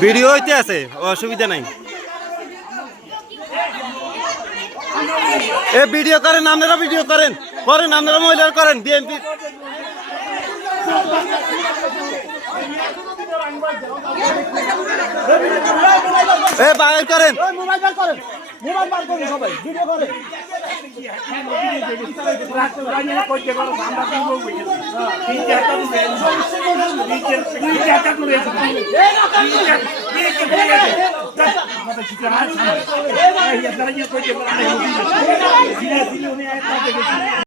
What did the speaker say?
Video হইতে আছে অসুবিধা নাই। এ ভিডিও করেন, আপনারা ভিডিও করেন করেন, আপনারা মহিলার করেন বিএনপি এ বাইর করেন। মোবাইল বার করেন সবাই ভিডিও করেন கொஞ்சம்